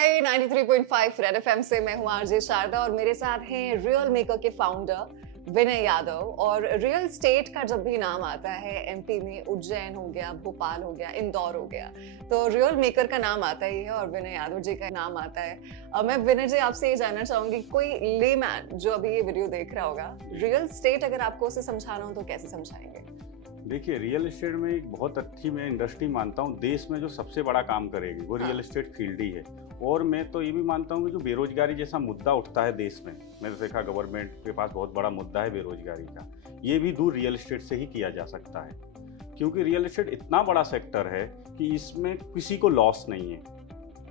हाय 93.5 red FM से मैं हूं आरजे शारदा और मेरे साथ हैं रियल मेकर के फाउंडर विनय यादव। और रियल स्टेट का जब भी नाम आता है एमपी में उज्जैन हो गया, भोपाल हो गया, इंदौर हो गया, तो रियल मेकर का नाम आता ही है और विनय यादव जी का नाम आता है। मैं विनय जी आपसे ये जानना चाहूंगी, कोई लेमैन जो अभी ये वीडियो देख रहा होगा, रियल स्टेट अगर आपको उसे समझाना हो तो कैसे समझाएंगे? देखिए, रियल एस्टेट में एक बहुत अच्छी मैं इंडस्ट्री मानता हूँ। देश में जो सबसे बड़ा काम करेगी वो रियल एस्टेट फील्ड ही है। और मैं तो ये भी मानता हूँ कि जो बेरोजगारी जैसा मुद्दा उठता है देश में, मैंने देखा गवर्नमेंट के पास बहुत बड़ा मुद्दा है बेरोजगारी का, ये भी दूर रियल एस्टेट से ही किया जा सकता है। क्योंकि रियल एस्टेट इतना बड़ा सेक्टर है कि इसमें किसी को लॉस नहीं है।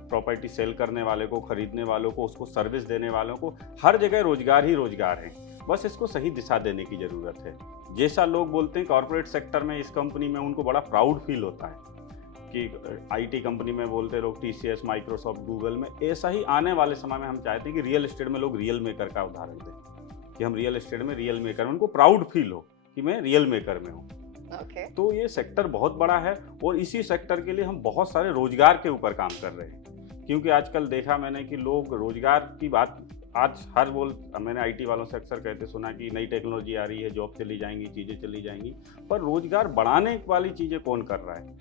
प्रॉपर्टी सेल करने वाले को, खरीदने वालों को, उसको सर्विस देने वालों को, हर जगह रोजगार ही रोजगार है। बस इसको सही दिशा देने की ज़रूरत है। जैसा लोग बोलते हैं कॉर्पोरेट सेक्टर में, इस कंपनी में उनको बड़ा प्राउड फील होता है कि आईटी कंपनी में बोलते लोग टीसीएस, माइक्रोसॉफ्ट, गूगल में, ऐसा ही आने वाले समय में हम चाहते हैं कि रियल एस्टेट में लोग रियल मेकर का उदाहरण दें कि हम रियल एस्टेट में रियल मेकर में, उनको प्राउड फील हो कि मैं रियल मेकर में हूँ। तो ये सेक्टर बहुत बड़ा है और इसी सेक्टर के लिए हम बहुत सारे रोजगार के ऊपर काम कर रहे हैं। क्योंकि आजकल देखा मैंने कि लोग रोजगार की बात आज मैंने आईटी वालों से अक्सर कहते सुना कि नई टेक्नोलॉजी आ रही है, जॉब चली जाएंगी, चीज़ें चली जाएंगी, पर रोजगार बढ़ाने वाली चीज़ें कौन कर रहा है,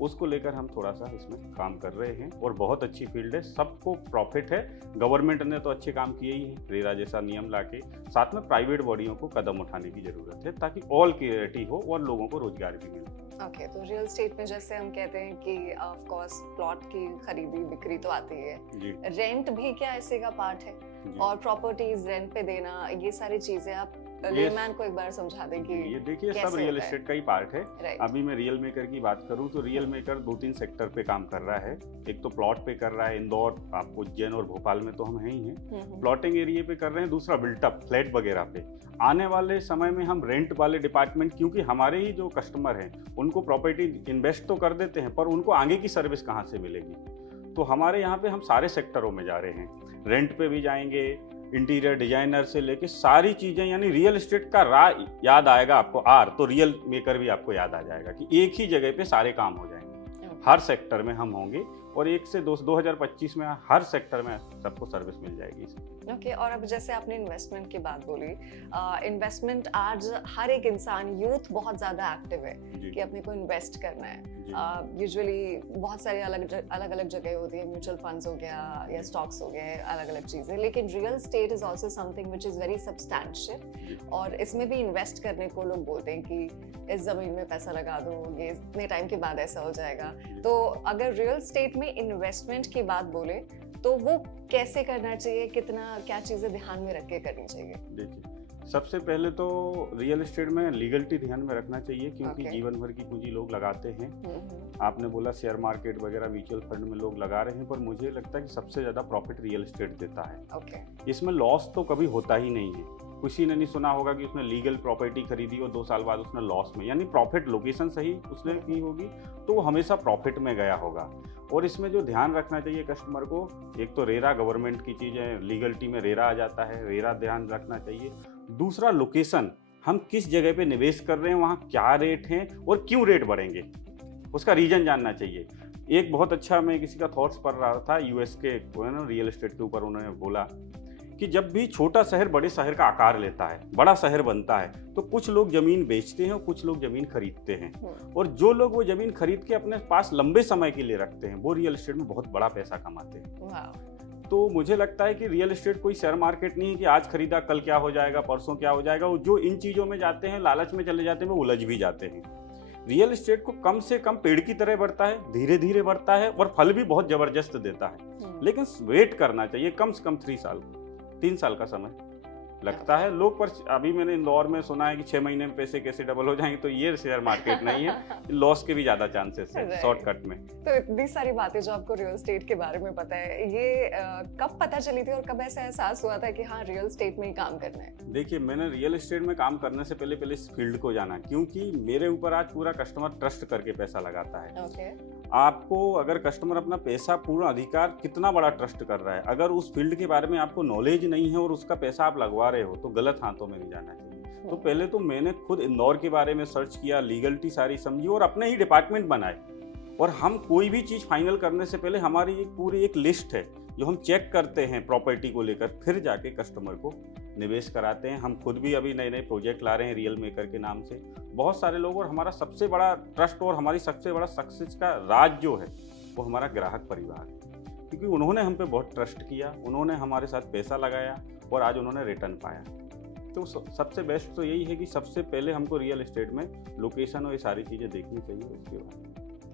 उसको लेकर हम थोड़ा सा इसमें काम कर रहे हैं। और बहुत अच्छी फील्ड है, सबको प्रॉफिट है। गवर्नमेंट ने तो अच्छे काम किए ही हैं, रेरा जैसा नियम लाके, साथ में प्राइवेट बॉडियों को कदम उठाने की ज़रूरत है ताकि ऑल क्लियरिटी हो और लोगों को रोजगार भी मिले। ओके, तो रियल स्टेट में जैसे हम कहते हैं कि ऑफ कोर्स प्लॉट की खरीदी बिक्री तो आती है, रेंट भी क्या इसी का पार्ट है? और प्रॉपर्टीज रेंट पे देना, ये सारी चीजें आप लेमैन को एक बार समझा दें कि ये देखिए सब रियल एस्टेट का ही पार्ट है। अभी मैं रियल मेकर की बात करूं तो रियल मेकर 2-3 सेक्टर पे काम कर रहा है। एक तो प्लॉट पे कर रहा है, इंदौर, आपको उज्जैन और भोपाल में तो हम हैं ही हैं, प्लॉटिंग एरिया पे कर रहे हैं। दूसरा बिल्टअप फ्लैट वगैरह पे। आने वाले समय में हम रेंट वाले डिपार्टमेंट, क्योंकि हमारे ही जो कस्टमर हैं उनको प्रॉपर्टी इन्वेस्ट तो कर देते हैं पर उनको आगे की सर्विस कहाँ से मिलेगी, तो हमारे यहाँ पे हम सारे सेक्टरों में जा रहे हैं। रेंट पे भी जाएंगे, इंटीरियर डिजाइनर से लेके सारी चीज़ें, यानी रियल एस्टेट का रा याद आएगा आपको आर, तो रियल मेकर भी आपको याद आ जाएगा कि एक ही जगह पे सारे काम हो जाएंगे। हर सेक्टर में हम होंगे और 1 से 2025 में हर सेक्टर में सबको सर्विस मिल जाएगी। ओके, और अब जैसे आपने इन्वेस्टमेंट की बात बोली, इन्वेस्टमेंट आज हर एक इंसान, यूथ बहुत ज़्यादा एक्टिव है कि अपने को इन्वेस्ट करना है। यूजुअली बहुत सारी अलग अलग जगह होती है, म्यूचुअल फंड्स हो गया या स्टॉक्स हो गए, अलग अलग चीज़ें, लेकिन real estate is also something which is very substantial और इसमें भी इन्वेस्ट करने को लोग बोलते हैं कि इस ज़मीन में पैसा लगा दो, ये इतने टाइम के बाद ऐसा हो जाएगा। तो अगर रियल स्टेट में इन्वेस्टमेंट की बात बोले तो वो कैसे करना चाहिए, कितना, क्या चीजें ध्यान में रख के करनी चाहिए? देखिए, सबसे पहले तो रियल एस्टेट में लीगलिटी ध्यान में रखना चाहिए, क्योंकि जीवन भर की पूंजी लोग लगाते हैं। आपने बोला शेयर मार्केट वगैरह, म्यूचुअल फंड में लोग लगा रहे हैं, पर मुझे लगता है कि सबसे ज्यादा प्रॉफिट रियल एस्टेट देता है। इसमें लॉस तो कभी होता ही नहीं है। किसी ने नहीं सुना होगा कि उसने लीगल प्रॉपर्टी खरीदी और 2 साल बाद उसने लॉस में, यानी प्रॉफिट, लोकेशन सही उसने की होगी तो वो हमेशा प्रॉफिट में गया होगा। और इसमें जो ध्यान रखना चाहिए कस्टमर को, एक तो रेरा गवर्नमेंट की चीज़ है, लीगलिटी में रेरा आ जाता है, रेरा ध्यान रखना चाहिए। दूसरा लोकेशन, हम किस जगह पे निवेश कर रहे हैं, वहाँ क्या रेट हैं और क्यों रेट बढ़ेंगे, उसका रीजन जानना चाहिए। एक बहुत अच्छा, मैं किसी का थॉट्स पढ़ रहा था यूएस के रियल एस्टेट के ऊपर, उन्होंने बोला कि जब भी छोटा शहर बड़े शहर का आकार लेता है, बड़ा शहर बनता है, तो कुछ लोग जमीन बेचते हैं और कुछ लोग जमीन खरीदते हैं। और जो लोग वो जमीन खरीद के अपने पास लंबे समय के लिए रखते हैं, वो रियल एस्टेट में बहुत बड़ा पैसा कमाते हैं। तो मुझे लगता है कि रियल एस्टेट कोई शेयर मार्केट नहीं है कि आज खरीदा कल क्या हो जाएगा, परसों क्या हो जाएगा। वो जो इन चीज़ों में जाते हैं, लालच में चले जाते हैं, वो उलझ भी जाते हैं। रियल एस्टेट को कम से कम पेड़ की तरह बढ़ता है, धीरे धीरे बढ़ता है और फल भी बहुत जबरदस्त देता है, लेकिन वेट करना चाहिए कम से कम 3 साल का समय लगता है लोग। पर अभी मैंने इंदौर में सुना है कि 6 महीने में पैसे कैसे डबल हो जाएंगे, तो ये शेयर मार्केट नहीं है, लॉस के भी ज्यादा चांसेस है शॉर्टकट में। तो इतनी सारी बातें जो आपको रियल एस्टेट के बारे में पता है, ये कब पता चली थी और कब ऐसा एहसास हुआ था कि हाँ रियल एस्टेट में ही काम करना है? देखिए, मैंने रियल एस्टेट में काम करने से पहले इस फील्ड को जाना, क्योंकि मेरे ऊपर आज पूरा कस्टमर ट्रस्ट करके पैसा लगाता है। आपको अगर कस्टमर अपना पैसा, पूरा अधिकार, कितना बड़ा ट्रस्ट कर रहा है, अगर उस फील्ड के बारे में आपको नॉलेज नहीं है और उसका पैसा आप लगवा रहे हो, तो गलत हाथों में नहीं जाना चाहिए। तो पहले तो मैंने खुद इंदौर के बारे में सर्च किया, लीगलिटी सारी समझी और अपने ही डिपार्टमेंट बनाए। और हम कोई भी चीज़ फाइनल करने से पहले हमारी पूरी एक लिस्ट है जो हम चेक करते हैं प्रॉपर्टी को लेकर, फिर जाके कस्टमर को निवेश कराते हैं। हम खुद भी अभी नए नए प्रोजेक्ट ला रहे हैं रियल मेकर के नाम से, बहुत सारे लोग। और हमारा सबसे बड़ा ट्रस्ट और हमारी सबसे बड़ा सक्सेस का राज जो है वो हमारा ग्राहक परिवार है, क्योंकि उन्होंने हम पे बहुत ट्रस्ट किया, उन्होंने हमारे साथ पैसा लगाया और आज उन्होंने रिटर्न पाया। तो सबसे बेस्ट तो यही है कि सबसे पहले हमको रियल एस्टेट में लोकेशन और ये सारी चीज़ें देखनी चाहिए, उसके बाद।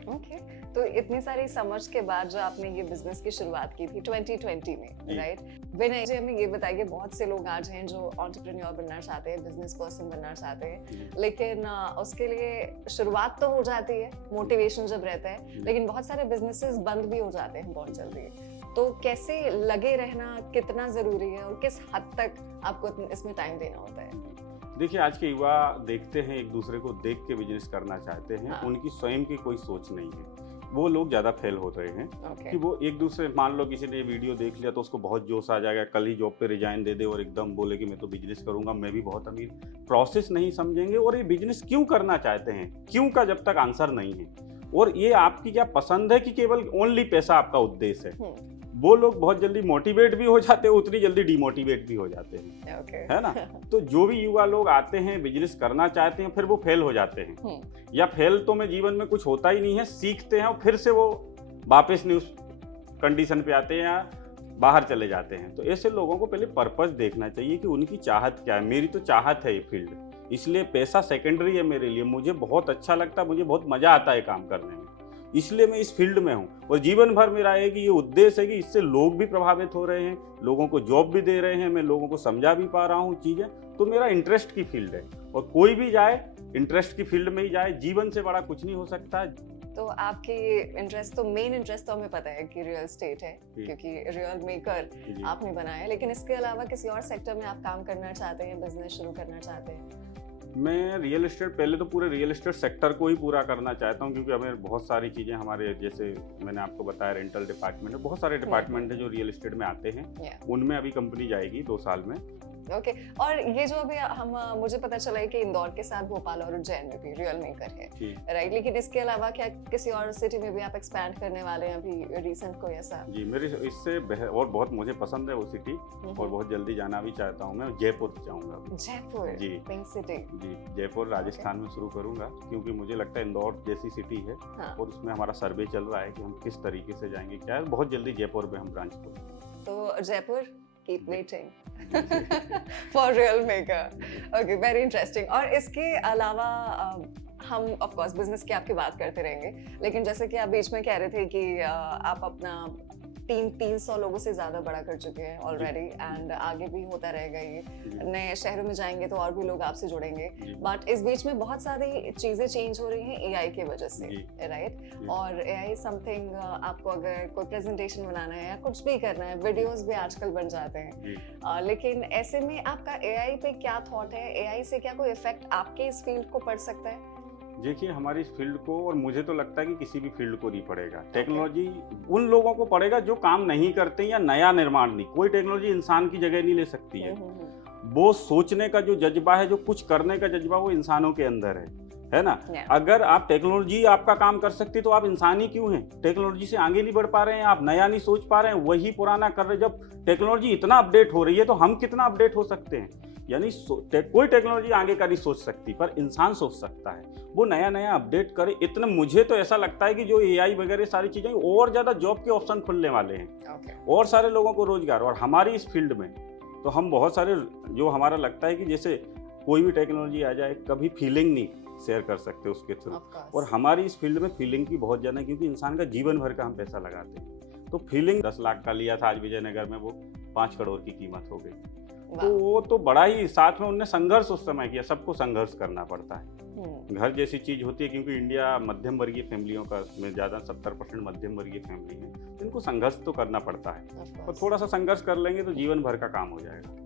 ओके तो इतनी सारी समझ के बाद जो आपने ये बिजनेस की शुरुआत की थी 2020 में, राइट? विनय जी हमें ये बताइए, बहुत से लोग आज हैं जो एंटरप्रेन्योर बनना चाहते हैं, बिजनेस पर्सन बनना चाहते हैं, लेकिन उसके लिए शुरुआत तो हो जाती है, मोटिवेशन जब रहता है, लेकिन बहुत सारे बिजनेसेस बंद भी हो जाते हैं बहुत जल्दी। तो कैसे लगे रहना कितना जरूरी है और किस हद तक आपको इसमें टाइम देना होता है? देखिए, आज के युवा देखते हैं, एक दूसरे को देख के बिजनेस करना चाहते हैं। उनकी स्वयं की कोई सोच नहीं है, वो लोग ज़्यादा फेल होते हैं। कि वो एक दूसरे, मान लो किसी ने ये वीडियो देख लिया तो उसको बहुत जोश आ जाएगा, कल ही जॉब पे रिजाइन दे दे और एकदम बोले कि मैं तो बिजनेस करूंगा, मैं भी बहुत अमीर। प्रोसेस नहीं समझेंगे और ये बिजनेस क्यों करना चाहते हैं, क्यों का जब तक आंसर नहीं है, और ये आपकी क्या पसंद है कि केवल ओनली पैसा आपका उद्देश्य है, वो लोग बहुत जल्दी मोटिवेट भी हो जाते हैं, उतनी जल्दी डिमोटिवेट भी हो जाते हैं, है ना? तो जो भी युवा लोग आते हैं, बिजनेस करना चाहते हैं, फिर वो फेल हो जाते हैं, या फेल तो में जीवन में कुछ होता ही नहीं है, सीखते हैं और फिर से वो वापस नहीं उस कंडीशन पे आते हैं या बाहर चले जाते हैं। तो ऐसे लोगों को पहले पर्पस देखना चाहिए कि उनकी चाहत क्या है। मेरी तो चाहत है ये फील्ड, इसलिए पैसा सेकेंडरी है मेरे लिए, मुझे बहुत अच्छा लगता है, मुझे बहुत मजा आता है काम करने में, इसलिए मैं इस फील्ड में हूँ। और जीवन भर मेरा है कि ये उद्देश्य है कि इससे लोग भी प्रभावित हो रहे हैं, लोगों को जॉब भी दे रहे हैं, मैं लोगों को समझा भी पा रहा हूँ चीज़ें, तो मेरा इंटरेस्ट की फील्ड है। और कोई भी जाए इंटरेस्ट की फील्ड में ही जाए, जीवन से बड़ा कुछ नहीं हो सकता। तो आपकी इंटरेस्ट तो मेन इंटरेस्ट तो हमें पता है कि रियल एस्टेट है, क्योंकि रियल मेकर आपने बनाया है, लेकिन इसके अलावा किसी और सेक्टर में आप काम करना चाहते हैं, बिजनेस शुरू करना चाहते हैं? मैं रियल एस्टेट, पहले तो पूरे रियल एस्टेट सेक्टर को ही पूरा करना चाहता हूँ, क्योंकि हमें बहुत सारी चीज़ें हमारे, जैसे मैंने आपको बताया रेंटल डिपार्टमेंट है, बहुत सारे डिपार्टमेंट है जो रियल एस्टेट में आते हैं, उनमें अभी कंपनी जाएगी 2 साल में। ओके और ये जो अभी हम मुझे पता चला है कि इंदौर के साथ भोपाल और उज्जैन में भी रियल मेकर है, राइट? लेकिन इसके अलावा क्या किसी और सिटी में भी आप एक्सपैंड करने वाले हैं अभी रिसेंट कोई ऐसा? जी, मेरे इससे और बहुत मुझे पसंद है वो सिटी, और बहुत जल्दी जाना भी चाहता हूँ। मैं जयपुर जाऊँगा। जयपुर? जी, पिंक सिटी। जी, जयपुर राजस्थान में शुरू करूँगा, क्योंकि मुझे लगता है इंदौर जैसी सिटी है, और उसमें हमारा सर्वे चल रहा है कि हम किस तरीके से जाएंगे, क्या है, बहुत जल्दी जयपुर में हम ब्रांच खोलेंगे। तो Jaipur keep waiting for real maker. Okay, very interesting. और इसके अलावा हम ऑफ कोर्स बिजनेस की आपकी बात करते रहेंगे, लेकिन जैसे कि आप बीच में कह रहे थे कि आप अपना टीम 300 लोगों से ज़्यादा बड़ा कर चुके हैं ऑलरेडी, एंड आगे भी होता रहेगा। ये नए शहरों में जाएंगे तो और भी लोग आपसे जुड़ेंगे, बट इस बीच में बहुत सारी चीज़ें चेंज हो रही हैं एआई की वजह से, राइट? और एआई समथिंग, आपको अगर कोई प्रेजेंटेशन बनाना है या कुछ भी करना है, वीडियोस भी आजकल बन जाते हैं, लेकिन ऐसे में आपका एआई पे क्या थॉट है? एआई से क्या कोई इफेक्ट आपके इस फील्ड को पड़ सकता है? देखिए, हमारी इस फील्ड को, और मुझे तो लगता है कि किसी भी फील्ड को नहीं पड़ेगा। टेक्नोलॉजी उन लोगों को पड़ेगा जो काम नहीं करते या नया निर्माण नहीं। कोई टेक्नोलॉजी इंसान की जगह नहीं ले सकती है। वो सोचने का जो जज्बा है, जो कुछ करने का जज्बा, वो इंसानों के अंदर है ना? अगर आप टेक्नोलॉजी आपका काम कर सकती तो आप इंसान ही क्यों हैं? टेक्नोलॉजी से आगे नहीं बढ़ पा रहे हैं, आप नया नहीं सोच पा रहे हैं, वही पुराना कर रहे हैं। जब टेक्नोलॉजी इतना अपडेट हो रही है तो हम कितना अपडेट हो सकते हैं? यानी कोई टेक्नोलॉजी आगे का नहीं सोच सकती, पर इंसान सोच सकता है, वो नया नया अपडेट करे। इतना मुझे तो ऐसा लगता है कि जो एआई वगैरह सारी चीजें, और ज्यादा जॉब के ऑप्शन खुलने वाले हैं, और सारे लोगों को रोजगार। और हमारी इस फील्ड में तो हम बहुत सारे, जो हमारा लगता है कि जैसे कोई भी टेक्नोलॉजी आ जाए, कभी फीलिंग नहीं शेयर कर सकते उसके थ्रू, और हमारी इस फील्ड में फीलिंग की बहुत ज़्यादा, क्योंकि इंसान का जीवन भर का हम पैसा लगाते हैं। तो फीलिंग 10 लाख का लिया था, आज विजयनगर में वो 5 करोड़ की कीमत हो गई। तो वो तो बड़ा ही, साथ में उनने संघर्ष उस समय किया। सबको संघर्ष करना पड़ता है, घर जैसी चीज होती है, क्योंकि इंडिया मध्यम वर्गीय फैमिलियों का में ज़्यादा 70% मध्यम वर्गीय फैमिली है, इनको संघर्ष तो करना पड़ता है, और थोड़ा सा संघर्ष कर लेंगे तो जीवन भर का काम हो जाएगा।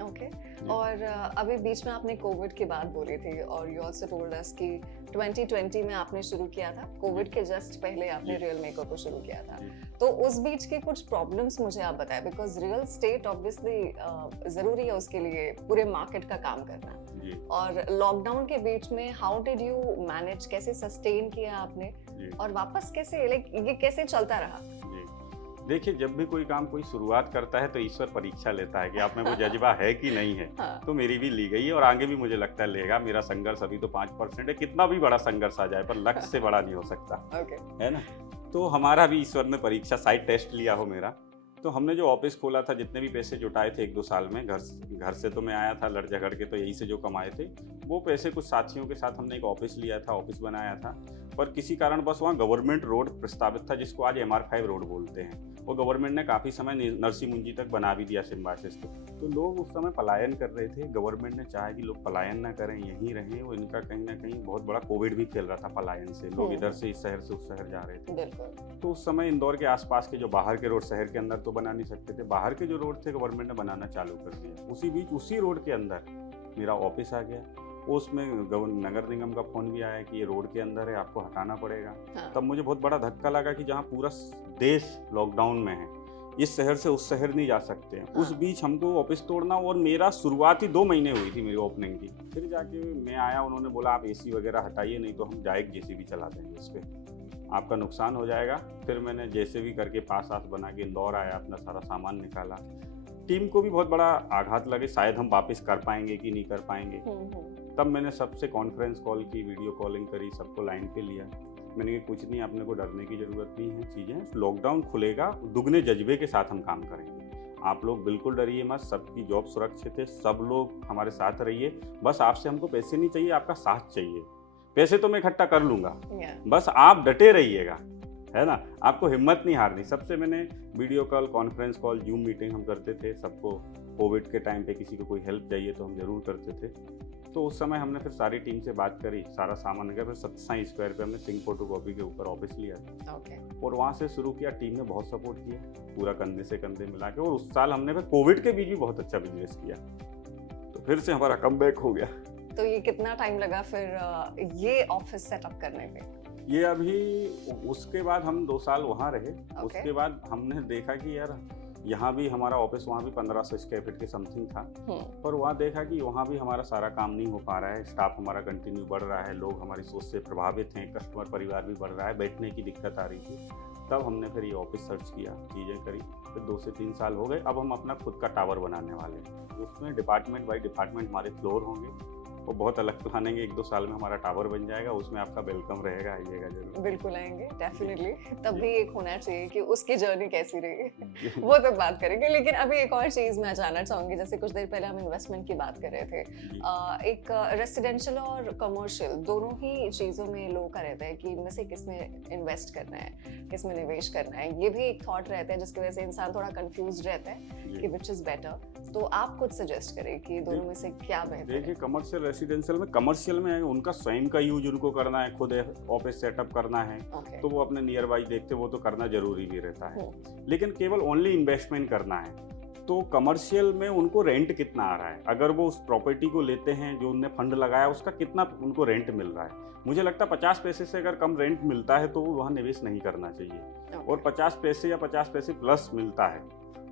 ओके और अभी बीच में आपने कोविड की बात बोली थी, और यू आल्सो टोल्ड अस कि 2020 में आपने शुरू किया था, कोविड के जस्ट पहले आपने रियल मेकर को शुरू किया था। तो उस बीच के कुछ प्रॉब्लम्स मुझे आप बताएं, बिकॉज रियल स्टेट ऑब्वियसली जरूरी है उसके लिए पूरे मार्केट का काम करना, और लॉकडाउन के बीच में हाउ डिड यू मैनेज, कैसे सस्टेन किया आपने, और वापस कैसे, लाइक ये कैसे चलता रहा? देखिए, जब भी कोई काम कोई शुरुआत करता है तो ईश्वर परीक्षा लेता है कि आप में वो जज्बा है कि नहीं है। हाँ। तो मेरी भी ली गई है और आगे भी मुझे लगता है लेगा। मेरा संघर्ष अभी तो 5% है, कितना भी बड़ा संघर्ष आ जाए पर लक्ष्य से बड़ा नहीं हो सकता, है ना। तो हमारा भी ईश्वर ने परीक्षा, साइड टेस्ट लिया हो मेरा। तो हमने जो ऑफिस खोला था, जितने भी पैसे जुटाए थे 1-2 साल में, घर से तो मैं आया था लड़ झगड़ के, तो यही से जो कमाए थे वो पैसे कुछ साथियों के साथ हमने एक ऑफिस लिया था, ऑफिस बनाया था। पर किसी कारण बस वहाँ गवर्नमेंट रोड प्रस्तावित था, जिसको आज MR5 रोड बोलते हैं। वो गवर्नमेंट ने काफ़ी समय नरसी मुंजी तक बना भी दिया सिम्बासिस को। तो लोग उस समय पलायन कर रहे थे। गवर्नमेंट ने चाहा कि लोग पलायन ना करें, यहीं रहें। वो इनका कहीं ना कहीं बहुत बड़ा कोविड भी फैल रहा था पलायन से, लोग इधर से इस शहर से उस शहर जा रहे थे। तो उस समय इंदौर के आसपास के जो बाहर के रोड, शहर के अंदर तो बना नहीं सकते थे, बाहर के जो रोड थे गवर्नमेंट ने बनाना चालू कर दिया। उसी बीच उसी रोड के अंदर मेरा ऑफिस आ गया। उसमें नगर निगम का फोन भी आया कि ये रोड के अंदर है, आपको हटाना पड़ेगा। हाँ। तब मुझे बहुत बड़ा धक्का लगा कि जहाँ पूरा देश लॉकडाउन में है, इस शहर से उस शहर नहीं जा सकते हैं। हाँ। उस बीच हमको ऑफिस तोड़ना, और मेरा शुरुआत ही 2 महीने हुई थी मेरी ओपनिंग की। फिर जाके मैं आया, उन्होंने बोला आप AC वगैरह हटाइए, नहीं तो हम डायरेक्ट JCB चला देंगे, इस पर आपका नुकसान हो जाएगा। फिर मैंने JCB करके पास बना के इंदौर आया, अपना सारा सामान निकाला। टीम को भी बहुत बड़ा आघात लगे, शायद हम वापस कर पाएंगे कि नहीं कर पाएंगे। तब मैंने सबसे कॉन्फ्रेंस कॉल की, वीडियो कॉलिंग करी, सबको लाइन पे लिया। मैंने कहा कुछ नहीं, अपने को डरने की ज़रूरत नहीं है, चीज़ें लॉकडाउन खुलेगा, दुगने जज्बे के साथ हम काम करेंगे। आप लोग बिल्कुल डरिए मत, सबकी जॉब सुरक्षित है, सब लोग हमारे साथ रहिए। बस आपसे हमको पैसे नहीं चाहिए, आपका साथ चाहिए। पैसे तो मैं इकट्ठा कर लूँगा, बस आप डटे रहिएगा, है ना। आपको हिम्मत नहीं हारनी। सबसे मैंने video call, conference call, zoom meeting हम करते थे। सबको कोविड के टाइम पे किसी को कोई हेल्प चाहिए तो हम ज़रूर करते थे। तो उस समय हमने फिर सारी टीम से बात करी, सारा सामान लेकर फिर 27 स्क्वायर पे हमने सिंह फोटोकॉपी के ऊपर ऑफिस लिया और वहाँ से शुरू किया। टीम ने बहुत सपोर्ट किया, पूरा कंधे से कंधे मिला के। और उस साल हमने फिर कोविड के बीच भी बहुत अच्छा बिजनेस किया, तो फिर से हमारा कमबैक हो गया। तो ये कितना टाइम लगा फिर ये ऑफिस सेटअप करने पे? ये अभी उसके बाद हम 2 साल वहाँ रहे। उसके बाद हमने देखा कि यार यहाँ भी हमारा ऑफिस, वहाँ भी 1500 स्क्वायर फीट के समथिंग था, पर वहाँ देखा कि वहाँ भी हमारा सारा काम नहीं हो पा रहा है। स्टाफ हमारा कंटिन्यू बढ़ रहा है, लोग हमारी सोच से प्रभावित हैं, कस्टमर परिवार भी बढ़ रहा है, बैठने की दिक्कत आ रही थी। तब हमने फिर ये ऑफिस सर्च किया, चीज़ें करी। फिर 2 से 3 साल हो गए। अब हम अपना खुद का टावर बनाने वाले हैं। उसमें डिपार्टमेंट बाई डिपार्टमेंट हमारे फ्लोर होंगे, वो बहुत अलग प्लान है। 1-2 साल में हमारा टावर बन जाएगा, उसमें आपका वेलकम रहेगा, आइएगा जरूर। बिल्कुल आएंगे, डेफिनेटली। तब भी एक होना चाहिए कि उसकी जर्नी कैसी रही वो तो बात करेंगे। लेकिन अभी एक और चीज मैं जानना चाहूंगी, जैसे कुछ देर पहले हम इन्वेस्टमेंट की बात कर रहे थे। एक रेसिडेंशियल और कमर्शियल दोनों ही चीजों में लोग का रहता है कि इनमें से किस में इन्वेस्ट करना है, किस में निवेश करना है। ये भी एक थॉट रहता है जिसकी वजह से इंसान थोड़ा कंफ्यूज रहता है कि विच इज बेटर। तो आप कुछ सजेस्ट करें कि दोनों में से क्या बेहतर है? देखिए, कमर्शियल कमर्शियल में उनका स्वयं का यूज उनको करना है, खुद ऑफिस सेटअप करना है, तो वो अपने नियर बाई देखते, वो तो करना जरूरी भी रहता है। लेकिन केवल ओनली इन्वेस्टमेंट करना है तो कमर्शियल में उनको रेंट कितना आ रहा है, अगर वो उस प्रॉपर्टी को लेते हैं जो उनने फंड लगाया, उसका कितना उनको रेंट मिल रहा है। मुझे लगता है 50 पैसे से अगर कम रेंट मिलता है तो वहाँ निवेश नहीं करना चाहिए। और 50 पैसे या 50 पैसे प्लस मिलता है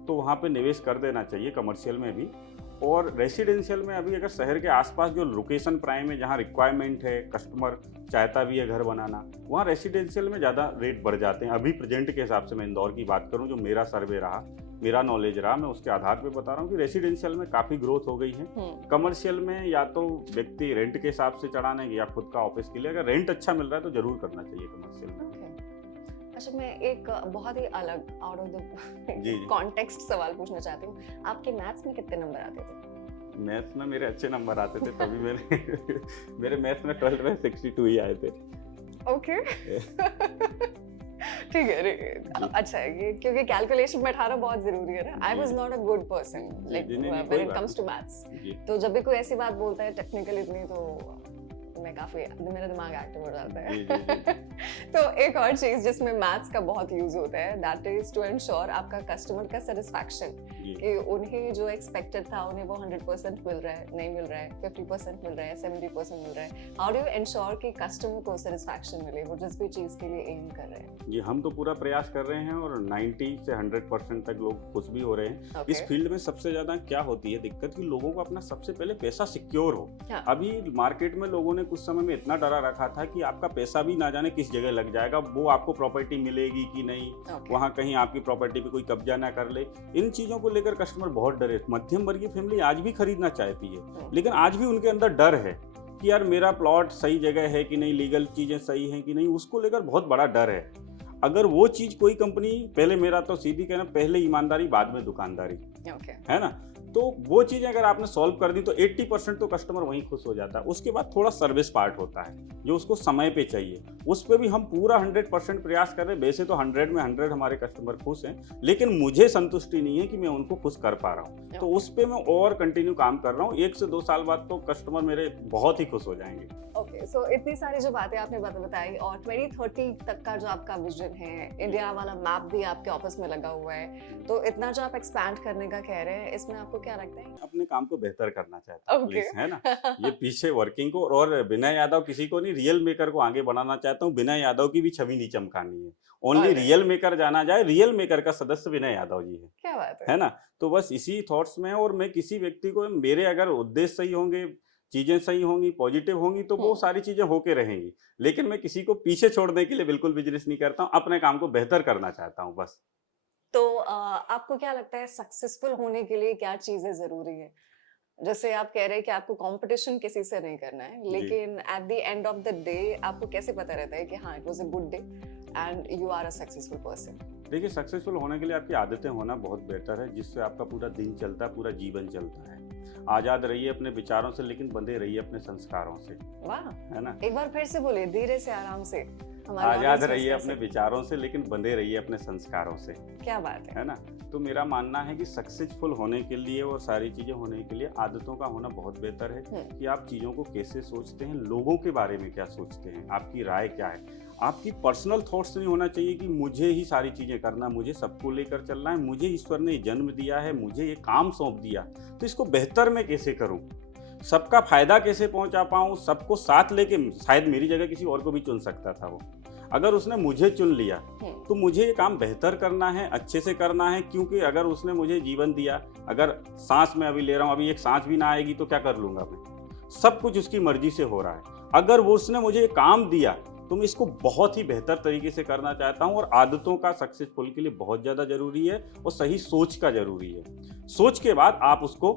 तो वहाँ पे निवेश कर देना चाहिए, कमर्शियल में भी। और रेसिडेंशियल में अभी अगर शहर के आसपास जो लोकेशन प्राइम है, जहाँ रिक्वायरमेंट है, कस्टमर चाहता भी है घर बनाना, वहाँ रेसिडेंशियल में ज़्यादा रेट बढ़ जाते हैं। अभी प्रेजेंट के हिसाब से मैं इंदौर की बात करूँ, जो मेरा सर्वे रहा, मेरा नॉलेज रहा, मैं उसके आधार पे बता रहा हूँ कि रेसिडेंशियल में काफ़ी ग्रोथ हो गई है। कमर्शियल में या तो व्यक्ति रेंट के हिसाब से चढ़ाने या खुद का ऑफिस के लिए, अगर रेंट अच्छा मिल रहा है तो जरूर करना चाहिए कमर्शियल में। अच्छा, मैं एक बहुत ही अलग आउट ऑफ द कॉन्टेक्स्ट सवाल पूछना चाहती हूँ। आपके मैथ्स में कितने नंबर आते थे? मैथ्स में मेरे अच्छे नंबर आते थे, तभी मेरे मैथ्स में 12 में 62 ही आए थे। ओके ठीक है। अच्छा है ये, क्योंकि कैलकुलेशन बैठाना बहुत जरूरी है ना। I was not a good person like when it comes to maths. तो जब भी कोई ऐसी बात बोलता है टेक्निकल इतनी, तो मैं काफी, मेरा दिमाग एक्टिव हो जाता है तो एक और चीज जिसमें मैथ्स का बहुत यूज होता है, दैट इज टू एंश्योर आपका कस्टमर का सेटिस्फैक्शन, कि उन्हें जो एक्सपेक्टेड था उन्हें वो 100% मिल रहा है, नहीं मिल रहा है, 50% मिल रहा है, 70% मिल रहा है। हाउ डू यू एंश्योर कि कस्टमर को सेटिस्फैक्शन मिले, वो जिस भी चीज के लिए एम कर रहे हैं? जी, हम तो पूरा प्रयास कर रहे हैं और 90 से 100% तक लोग खुश भी हो रहे हैं। इस फील्ड में सबसे ज्यादा क्या होती है दिक्कत, कि लोगों को अपना सबसे पहले पैसा सिक्योर हो। अभी मार्केट में लोगों ने कुछ समय में इतना डरा रखा था कि आपका पैसा भी ना जाने किस जगह लग जाएगा, वो आपको प्रॉपर्टी मिलेगी कि नहीं, वहाँ कहीं आपकी प्रॉपर्टी पे कोई कब्जा ना कर ले। इन चीज़ों को लेकर कस्टमर बहुत डरे। मध्यम वर्गीय फैमिली आज भी खरीदना चाहती है, लेकिन आज भी उनके अंदर डर है कि यार मेरा प्लॉट सही जगह है कि नहीं, लीगल चीज़ें सही हैं कि नहीं, उसको लेकर बहुत बड़ा डर है। अगर वो चीज़ कोई कंपनी, पहले मेरा तो सीधी कहना, पहले ईमानदारी बाद में दुकानदारी, है ना, तो वो चीज़ें अगर आपने सॉल्व कर दी तो 80% तो कस्टमर वहीं खुश हो जाता है। उसके बाद थोड़ा सर्विस पार्ट होता है जो उसको समय पे चाहिए, उस पर भी हम पूरा 100% प्रयास कर रहे हैं। वैसे तो 100 में 100 हमारे कस्टमर खुश हैं, लेकिन मुझे संतुष्टि नहीं है कि मैं उनको खुश कर पा रहा हूँ, तो उस पर मैं और कंटिन्यू काम कर रहा हूँ। 1 से 2 साल बाद तो कस्टमर मेरे बहुत ही खुश हो जाएंगे। ओके, सो इतनी सारी जो बातें आपने बताई और 2030 तक का जो आपका विजन है, इंडिया वाला मैप भी आपके ऑफिस में लगा हुआ है, तो इतना जो आप एक्सपैंड करने का कह रहे हैं, इसमें आपको क्या लगता है? अपने काम को बेहतर करना चाहता हूँ, प्लीज, है ना। ये पीछे वर्किंग को, और विनय यादव किसी को नहीं, रियल मेकर को आगे बढ़ाना चाहता हूँ। विनय यादव की भी छवि नहीं चमकानी है, ओनली रियल मेकर जाना जाए। रियल मेकर का सदस्य विनय यादव जी है। क्या बात है ना। तो बस इसी थॉट्स में, और मैं किसी व्यक्ति को, मेरे अगर उद्देश्य सही होंगे, चीजें सही होंगी, पॉजिटिव होंगी, तो वो सारी चीजें होके रहेंगी। लेकिन मैं किसी को पीछे छोड़ने के लिए बिल्कुल बिजनेस नहीं करता हूँ, अपने काम को बेहतर करना चाहता हूँ बस। तो आपको क्या लगता है सक्सेसफुल होने के लिए क्या चीजें जरूरी है? जैसे आप कह रहे हैं कि आपको कंपटीशन किसी से नहीं करना है, लेकिन at the end of the day आपको कैसे पता रहता है कि हाँ, it was a good day and you are a successful person? देखिए, सक्सेसफुल होने के लिए आपकी आदतें होना बहुत बेहतर है, जिससे आपका पूरा दिन चलता है, पूरा जीवन चलता है। आजाद रहिए अपने विचारों से, लेकिन बंधे रहिए अपने संस्कारों से। वाह, है ना। एक बार फिर से बोलिए, धीरे से, आराम से। आजाद रहिए अपने विचारों से, लेकिन बंधे रहिए अपने संस्कारों से। क्या बात है ना। तो मेरा मानना है कि सक्सेसफुल होने के लिए और सारी चीजें होने के लिए आदतों का होना बहुत बेहतर है कि आप चीजों को कैसे सोचते हैं, लोगों के बारे में क्या सोचते हैं, आपकी राय क्या है। आपकी पर्सनल थॉट्स नहीं होना चाहिए कि मुझे ही सारी चीजें करना, मुझे सबको लेकर चलना है, मुझे ईश्वर ने जन्म दिया है, मुझे ये काम सौंप दिया, तो इसको बेहतर मैं कैसे करूं, सबका फायदा कैसे पहुंचा पाऊं, सबको साथ लेके। शायद मेरी जगह किसी और को भी चुन सकता था वो, अगर उसने मुझे चुन लिया तो मुझे ये काम बेहतर करना है, अच्छे से करना है। क्योंकि अगर उसने मुझे जीवन दिया, अगर सांस मैं अभी ले रहा हूँ, अभी एक सांस भी ना आएगी तो क्या कर लूंगा मैं। सब कुछ उसकी मर्जी से हो रहा है। अगर वो उसने मुझे काम दिया तो मैं इसको बहुत ही बेहतर तरीके से करना चाहता हूँ। और आदतों का सक्सेसफुल के लिए बहुत ज़्यादा जरूरी है, और सही सोच का जरूरी है। सोच के बाद आप उसको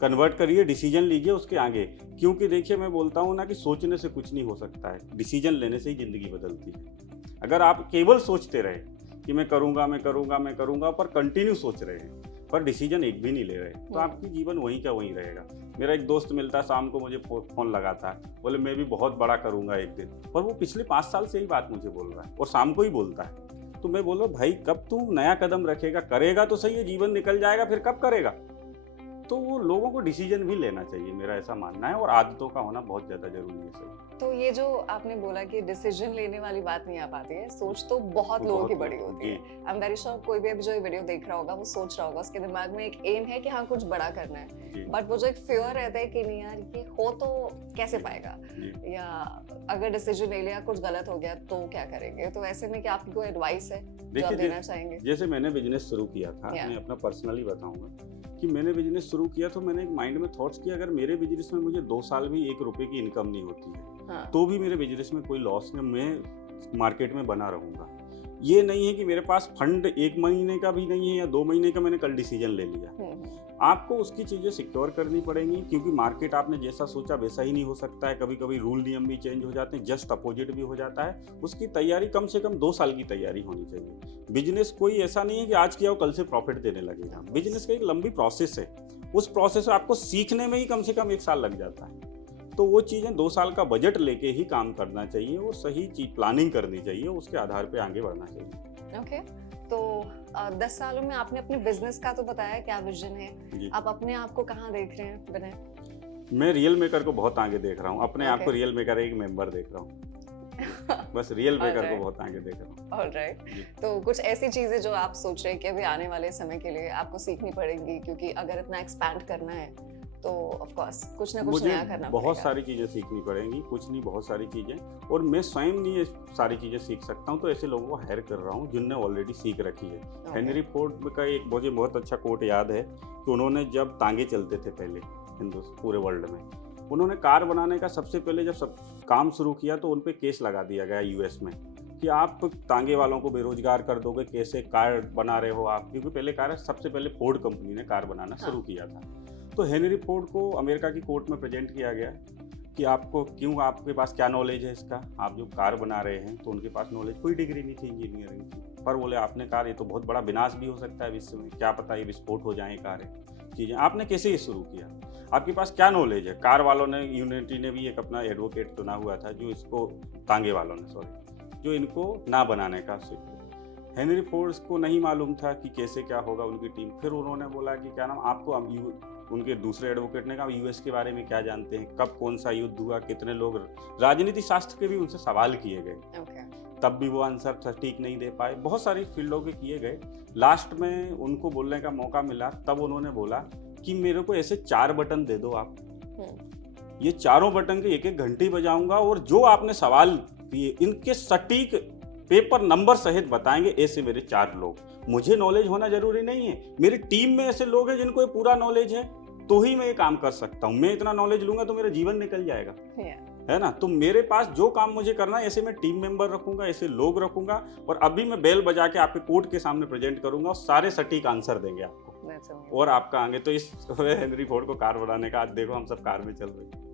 कन्वर्ट करिए, डिसीजन लीजिए उसके आगे। क्योंकि देखिए, मैं बोलता हूँ ना कि सोचने से कुछ नहीं हो सकता है, डिसीजन लेने से ही जिंदगी बदलती है। अगर आप केवल सोचते रहे कि मैं करूँगा मैं करूँगा मैं करूँगा, पर कंटिन्यू सोच रहे हैं पर डिसीजन एक भी नहीं ले रहे, तो आपकी जीवन वहीं का वहीं रहेगा। मेरा एक दोस्त मिलता है, शाम को मुझे फोन लगाता है, बोले मैं भी बहुत बड़ा करूँगा एक दिन, पर वो पिछले 5 साल से ही बात मुझे बोल रहा है और शाम को ही बोलता है। तो मैं बोलो भाई, कब तू नया कदम रखेगा, करेगा तो सही है, जीवन निकल जाएगा, फिर कब करेगा। तो वो लोगों को डिसीजन भी लेना चाहिए, मेरा ऐसा मानना है, और आदतों का होना बहुत ज्यादा जरूरी है सही। तो ये जो आपने बोला कि डिसीजन लेने वाली बात नहीं आ पाती है, सोच तो बहुत लोगों की बड़ी होती है। आई एम वेरी श्योर कोई भी अभी जो ये वीडियो देख रहा होगा वो सोच रहा होगा, उसके दिमाग में एक एम है कि हाँ कुछ बड़ा करना है, बट वो जो एक फियर रहता है कि नहीं यार ये हो तो कैसे पाएगा, या अगर डिसीजन ले लिया कुछ गलत हो गया तो क्या करेंगे। तो ऐसे में क्या आपकी कोई एडवाइस है जो आप देना चाहेंगे? जैसे मैंने बिजनेस शुरू किया था, मैं अपना पर्सनली बताऊंगा कि मैंने बिजनेस शुरू किया तो मैंने एक माइंड में थॉट्स किया, अगर मेरे बिजनेस में मुझे 2 साल भी 1 रुपए की इनकम नहीं होती है, तो भी मेरे बिजनेस में कोई लॉस नहीं, मैं मार्केट में बना रहूंगा। ये नहीं है कि मेरे पास फंड 1 महीने का भी नहीं है या 2 महीने का, मैंने कल डिसीजन ले लिया। आपको उसकी चीजें सिक्योर करनी पड़ेंगी, क्योंकि मार्केट आपने जैसा सोचा वैसा ही नहीं हो सकता है। कभी कभी रूल नियम भी चेंज हो जाते हैं, जस्ट अपोजिट भी हो जाता है। उसकी तैयारी कम से कम 2 साल की तैयारी होनी चाहिए। बिजनेस कोई ऐसा नहीं है कि आज किया हो कल से प्रॉफिट देने लगेगा। बिजनेस का एक लंबी प्रोसेस है, उस प्रोसेस को आपको सीखने में ही कम से कम 1 साल लग जाता है। तो वो चीज़ें 2 साल का बजट लेके ही काम करना चाहिए और सही चीज प्लानिंग करनी चाहिए, उसके आधार पे आगे बढ़ना चाहिए। ओके, तो 10 सालों में आपने अपने बिजनेस का तो बताया क्या विजन है, आप अपने आप को कहाँ देख रहे हैं विनय? मैं रियल मेकर को बहुत आगे देख रहा हूँ, अपने आप को रियल मेकर एक मेंबर देख रहा हूँ। बस रियल मेकर को बहुत आगे देख रहा हूँ। ऑलराइट, तो कुछ ऐसी चीजें जो आप सोच रहे हैं कि अभी आने वाले समय के लिए आपको सीखनी पड़ेंगी, क्योंकि अगर इतना एक्सपैंड करना है तो ऑफ कोर्स कुछ ना कुछ नया करना पड़ेगा। बहुत सारी चीजें सीखनी पड़ेंगी, कुछ नहीं बहुत सारी चीजें, और मैं स्वयं नहीं ये सारी चीजें सीख सकता हूँ, तो ऐसे लोगों को हायर कर रहा हूँ जिनने ऑलरेडी सीख रखी है। हेनरी फोर्ड का एक मुझे बहुत अच्छा कोट याद है कि उन्होंने जब तांगे चलते थे पहले पूरे वर्ल्ड में, उन्होंने कार बनाने का सबसे पहले जब सब काम शुरू किया तो उन पे केस लगा दिया गया यूएस में कि आप तांगे वालों को बेरोजगार कर दोगे, कैसे कार बना रहे हो आप, क्योंकि पहले कार सबसे पहले फोर्ड कंपनी ने कार बनाना शुरू किया था। तो हेनरी फोर्ड को अमेरिका की कोर्ट में प्रेजेंट किया गया कि आपको क्यों, आपके पास क्या नॉलेज है इसका, आप जो कार बना रहे हैं। तो उनके पास नॉलेज कोई डिग्री नहीं थी इंजीनियरिंग की, पर बोले आपने कार, ये तो बहुत बड़ा विनाश भी हो सकता है विश्व में, क्या पता ये विस्फोट हो जाए कारें चीज़ें, आपने कैसे ये शुरू किया, आपके पास क्या नॉलेज है। कार वालों ने, यूनिटी ने भी एक अपना एडवोकेट चुना हुआ था जो इसको, तांगे वालों ने सॉरी, जो इनको ना बनाने का सीख। हेनरी फोर्ड को नहीं मालूम था कि कैसे क्या होगा उनकी टीम। फिर उन्होंने बोला कि क्या नाम आपको, उनके दूसरे एडवोकेट ने कहा यूएस के बारे में क्या जानते हैं, कब कौन सा युद्ध हुआ, कितने लोग, राजनीति शास्त्र के भी उनसे सवाल किए गए। तब भी वो आंसर सटीक नहीं दे पाए, बहुत सारी फील्डों के किए गए। लास्ट में उनको बोलने का मौका मिला, तब उन्होंने बोला कि मेरे को ऐसे 4 बटन दे दो आप, ये चारों बटन के एक एक घंटी बजाऊंगा और जो आपने सवाल किए इनके सटीक पेपर नंबर सहित बताएंगे। ऐसे मेरे 4 लोग, मुझे नॉलेज होना जरूरी नहीं है, मेरी टीम में ऐसे लोग हैं जिनको ये पूरा नॉलेज है, तो ही मैं ये काम कर सकता हूँ। मैं इतना नॉलेज लूंगा तो मेरा जीवन निकल जाएगा, है ना। तो मेरे पास जो काम मुझे करना है, ऐसे मैं टीम मेंबर रखूंगा, ऐसे लोग रखूंगा, और अभी मैं बेल बजा के आपके कोर्ट के सामने प्रेजेंट करूंगा और सारे सटीक आंसर देंगे आपको, और आपका आगे। तो इस हेनरी फोर्ड को कार बनाने का, आज देखो हम सब कार में चल रहे हैं।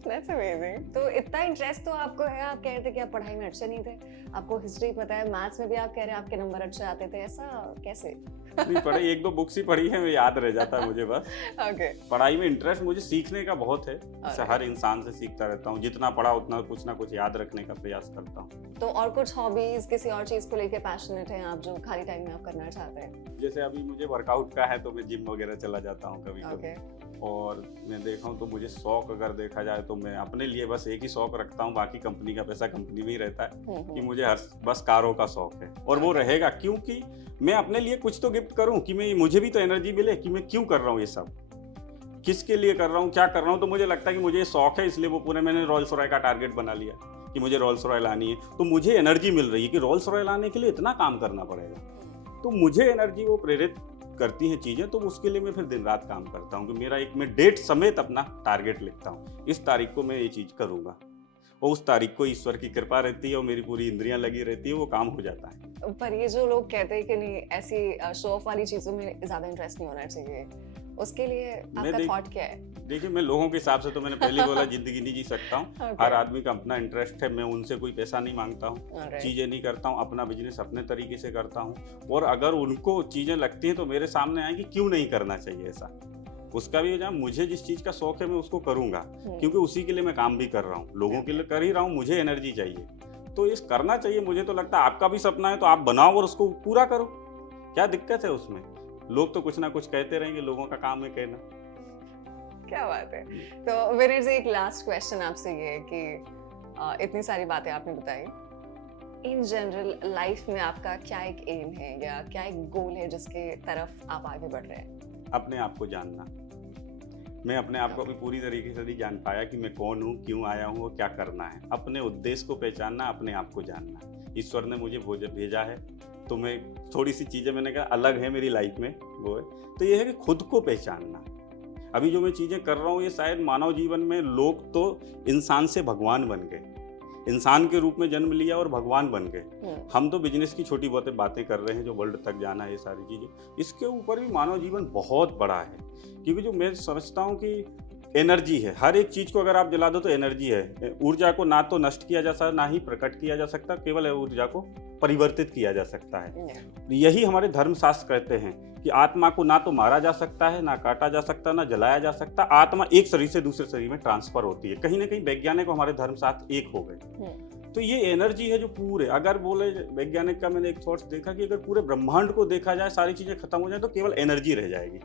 That's amazing. तो इतना इंटरेस्ट तो आपको है, आप कह रहे थे कि आप पढ़ाई में अच्छे नहीं थे, आपको हिस्ट्री पता है, मैथ्स में भी आप कह रहे हैं आपके नंबर अच्छे आते थे, ऐसा कैसे? नहीं पढ़ी, 1-2 बुक्स ही पढ़ी है, मैं याद रह जाता है मुझे बस। Okay. पढ़ाई में इंटरेस्ट मुझे सीखने का बहुत है, हर इंसान से सीखता रहता हूँ, जितना पढ़ा उतना कुछ ना कुछ याद रखने का प्रयास करता हूँ। तो और कुछ हॉबीज, किसी और चीज को लेके पैशनेट हैं आप, जो खाली टाइम में आप करना चाहते हैं? जैसे अभी मुझे वर्कआउट का है तो मैं जिम वगैरह चला जाता हूँ कभी कभी। और मैं देखा हूँ तो मुझे शौक अगर देखा जाए तो मैं अपने लिए बस एक ही शौक रखता हूँ, बाकी कंपनी का पैसा कंपनी में ही रहता है, कि मुझे बस कारों का शौक है, और वो रहेगा, क्योंकि मैं अपने लिए कुछ तो गिफ्ट करूँ, कि मैं, मुझे भी तो एनर्जी मिले कि मैं क्यों कर रहा हूँ ये सब, किसके लिए कर रहा हूँ, क्या कर रहा हूँ। तो मुझे लगता है कि मुझे शौक है, इसलिए वो पूरे मैंने रोल्स रॉय का टारगेट बना लिया कि मुझे रोल्स रॉय लानी है। तो मुझे एनर्जी मिल रही है कि रोल्स रॉय लाने के लिए इतना काम करना पड़ेगा, तो मुझे एनर्जी वो प्रेरित करती हैं चीज़ें, तो उसके लिए मैं फिर दिन रात काम करता हूँ कि मेरा एक, मैं डेट समेत अपना टारगेट लिखता हूँ, इस तारीख को मैं ये चीज़ करूँगा, और उस तारीख को ईश्वर की कृपा रहती है और मेरी पूरी इंद्रियां लगी रहती है, वो काम हो जाता है। पर ये जो लोग कहते हैं कि नहीं, ऐसी शो ऑफ वाली चीज़ों में ज़्यादा इंटरेस्ट नहीं होना चाहिए, उसके लिए आपका थॉट क्या है? देखिए, मैं लोगों के हिसाब से तो मैंने पहले बोला जिंदगी नहीं जी सकता हूँ। हर आदमी का अपना इंटरेस्ट है, मैं उनसे कोई पैसा नहीं मांगता हूँ, चीज़ें नहीं करता हूँ, अपना बिजनेस अपने तरीके से करता हूँ, और अगर उनको चीज़ें लगती हैं तो मेरे सामने आएंगी, क्यों नहीं करना चाहिए ऐसा, उसका भी हो, मुझे जिस चीज़ का शौक है मैं उसको करूँगा, क्योंकि उसी के लिए मैं काम भी कर रहा हूँ, लोगों के लिए कर ही रहा हूँ, मुझे एनर्जी चाहिए, तो ये करना चाहिए। मुझे तो लगता है आपका भी सपना है तो आप बनाओ और उसको पूरा करो, क्या दिक्कत है उसमें। लोग तो कुछ ना कुछ कहते रहेंगे, लोगों का काम है कहना। क्या बात है। तो विनर जी, एक लास्ट क्वेश्चन आपसे ये है कि इतनी सारी बातें आपने बताई, इन जनरल लाइफ में आपका क्या एक एम है या क्या एक गोल है जिसके तरफ आप आगे बढ़ रहे हैं? अपने आप को जानना। मैं अपने आप को अभी पूरी तरीके से नहीं जान पाया कि मैं कौन हूँ, क्यों आया हूँ और क्या करना है। अपने उद्देश्य को पहचानना, अपने आप को जानना। ईश्वर ने मुझे भेजा है, तो मैं थोड़ी सी चीज़ें, मैंने कहा अलग है मेरी लाइफ में, वो है तो ये है कि खुद को पहचानना। अभी जो मैं चीज़ें कर रहा हूँ ये शायद मानव जीवन में, लोग तो इंसान से भगवान बन गए, इंसान के रूप में जन्म लिया और भगवान बन गए। हम तो बिजनेस की छोटी बहुत बातें कर रहे हैं, जो वर्ल्ड तक जाना है, ये सारी चीज़ें। इसके ऊपर भी मानव जीवन बहुत बड़ा है, क्योंकि जो मैं समझता हूँ कि एनर्जी है, हर एक चीज़ को अगर आप जला दो तो एनर्जी है। ऊर्जा को ना तो नष्ट किया जा सकता, ना ही प्रकट किया जा सकता, केवल ऊर्जा को परिवर्तित किया जा सकता है। यही हमारे धर्मशास्त्र कहते हैं कि आत्मा को ना तो मारा जा सकता है, ना काटा जा सकता, ना जलाया जा सकता। आत्मा एक शरीर से दूसरे शरीर में ट्रांसफर होती है। कहीं ना कहीं वैज्ञानिक हमारे धर्मशास्त्र एक हो गए। तो ये एनर्जी है जो पूरे, अगर बोले वैज्ञानिक का, मैंने एक थॉट्स देखा कि अगर पूरे ब्रह्मांड को देखा जाए, सारी चीजें खत्म हो जाए तो केवल एनर्जी रह जाएगी।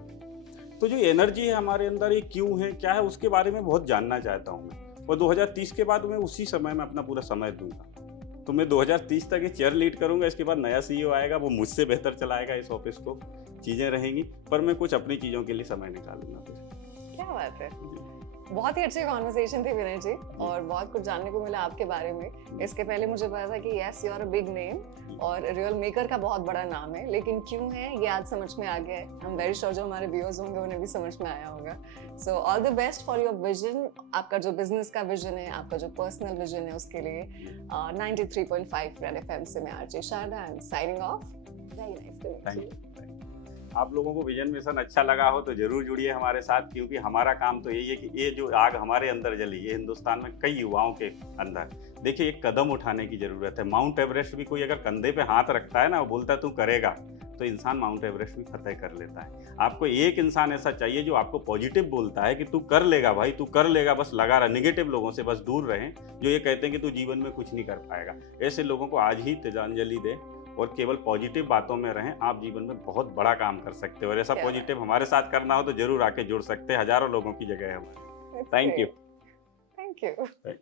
तो जो एनर्जी है हमारे अंदर, ये क्यों है, क्या है, उसके बारे में बहुत जानना चाहता हूँ मैं। और 2030 के बाद मैं उसी समय में अपना पूरा समय दूंगा। तो मैं 2030 तक ये चेयर लीड करूंगा, इसके बाद नया सीईओ आएगा, वो मुझसे बेहतर चलाएगा इस ऑफिस को, चीज़ें रहेंगी, पर मैं कुछ अपनी चीज़ों के लिए समय निकालूंगा फिर। क्या बात है। बहुत ही अच्छी कॉन्वर्सेशन थी विनय जी, और बहुत कुछ जानने को मिला आपके बारे में। इसके पहले मुझे पता था कि yes, you are a big name और रियल मेकर का बहुत बड़ा नाम है, लेकिन क्यों है ये आज समझ में आ गया है। आई एम वेरी श्योर जो हमारे व्यूअर्स होंगे उन्हें भी समझ में आया होगा। So all the best for your vision, आपका जो बिजनेस का विजन है, आपका जो पर्सनल विजन है, उसके लिए 93.5 रेड एफएम से मैं RJ Sharda, I am signing off. Very nice to meet you. आप लोगों को विजन मिशन अच्छा लगा हो तो जरूर जुड़िए हमारे साथ, क्योंकि हमारा काम तो यही है कि ये जो आग हमारे अंदर जली, ये हिंदुस्तान में कई युवाओं के अंदर, देखिए एक कदम उठाने की जरूरत है। माउंट एवरेस्ट भी कोई अगर कंधे पे हाथ रखता है ना, वो बोलता है तू करेगा, तो इंसान माउंट एवरेस्ट भी फतेह कर लेता है। आपको एक इंसान ऐसा चाहिए जो आपको पॉजिटिव बोलता है कि तू कर लेगा भाई, तू कर लेगा, बस लगा रहा। निगेटिव लोगों से बस दूर रहें, जो ये कहते हैं कि तू जीवन में कुछ नहीं कर पाएगा। ऐसे लोगों को आज ही तिलांजलि दें और केवल पॉजिटिव बातों में रहें। आप जीवन में बहुत बड़ा काम कर सकते हो, और ऐसा पॉजिटिव हमारे साथ करना हो तो जरूर आके जुड़ सकते हैं। हज़ारों लोगों की जगह है हमारी। Thank you. Thank you.